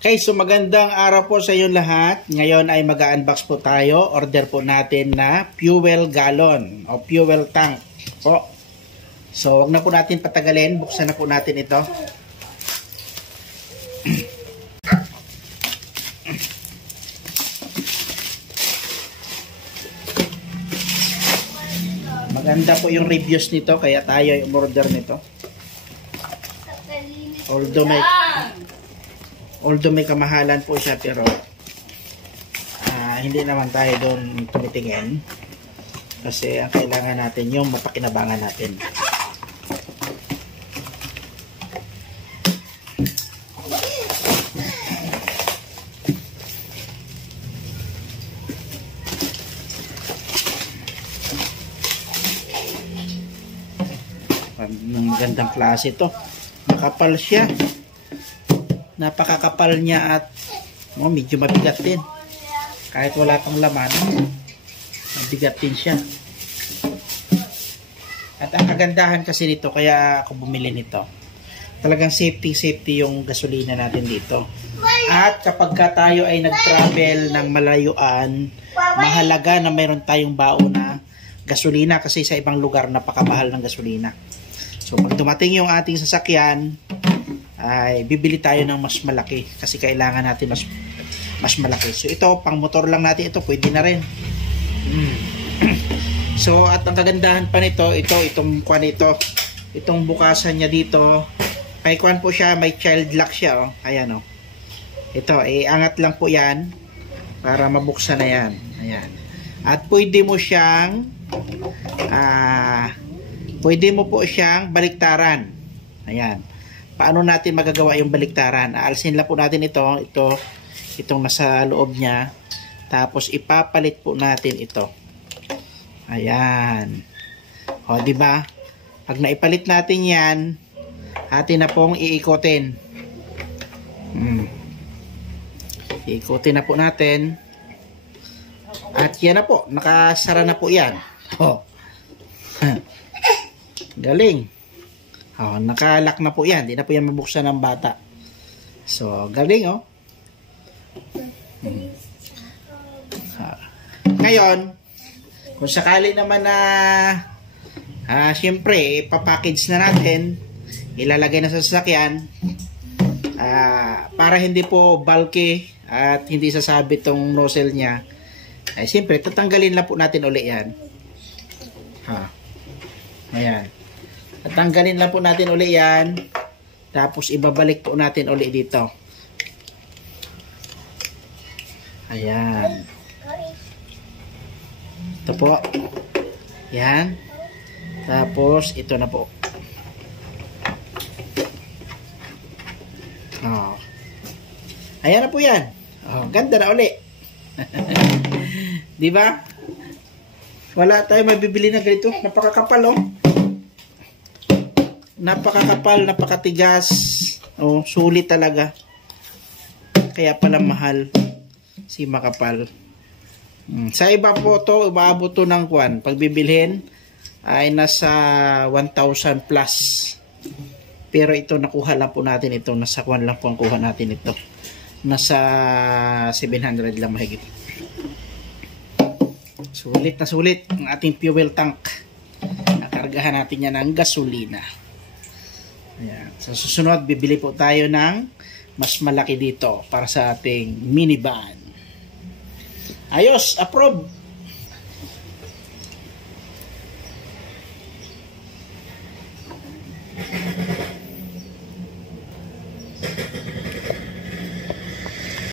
Okay, so magandang araw po sa inyong lahat. Ngayon ay mag-unbox po tayo. Order po natin na fuel gallon o fuel tank po. So, wag na po natin patagalin. Buksan na po natin ito. Maganda po yung reviews nito, kaya tayo ay umorder nito. Although may kamahalan po siya, pero hindi naman tayo doon tumitingin kasi ang kailangan natin yung mapakinabangan natin. Ang gandang klase ito, makapal siya, napakakapal niya at medyo mabigat din. Kahit wala pang laman, mabigat din siya. At ang kagandahan kasi nito, kaya ako bumili nito, talagang safety yung gasolina natin dito. At kapag tayo ay nag-travel ng malayuan, mahalaga na mayroon tayong baon na gasolina kasi sa ibang lugar napakamahal ng gasolina. So pag dumating yung ating sasakyan, ay bibili tayo ng mas malaki kasi kailangan natin mas malaki. So ito, pang motor lang natin ito, pwede na rin. So at ang kagandahan pa nito, itong bukasan niya dito, may kwan po siya, may child lock siya, ayan ito, angat lang po yan para mabuksan na yan, ayan. At pwede mo po siyang baliktaran, ayan. Paano natin magagawa yung baliktaran? Aalisin lang po natin itong nasa loob niya. Tapos ipapalit po natin ito. Ayan. O, di ba? Pag naipalit natin 'yan, atin na pong iikotin. Iikotin na po natin. At yan na po, nakasara na po 'yan. Oh. Galing. Nakalock na po yan. Hindi na po yan mabuksan ng bata. So, galing Ngayon, kung sakali naman na siyempre, ipapackage na natin, ilalagay na sa sasakyan, para hindi po bulky at hindi sasabit tong nozzle niya, ay siyempre, tatanggalin lang po natin uli yan. Ayan. Tatanggalin lang po natin uli yan. Tapos ibabalik po natin uli dito. Ayan. Ito po. Yan. Tapos ito na po. Ayan na po yan. Ganda na uli. Diba? Wala tayo mabibili na ganito. Napakakapal napakakapal, napakatigas. Sulit talaga. Kaya pala mahal si makapal. Sa iba po to, umaabot to ng kwan. Pag bibilhin ay nasa 1,000 plus. Pero ito nakuha lang po natin ito. Nasa kwan lang po ang kuha natin ito. Nasa 700 lang mahigit. Sulit na sulit ang ating fuel tank. Nakargahan natin yan ng gasolina. Ayan. Sa susunod, bibili po tayo ng mas malaki dito para sa ating minivan. Ayos, approve.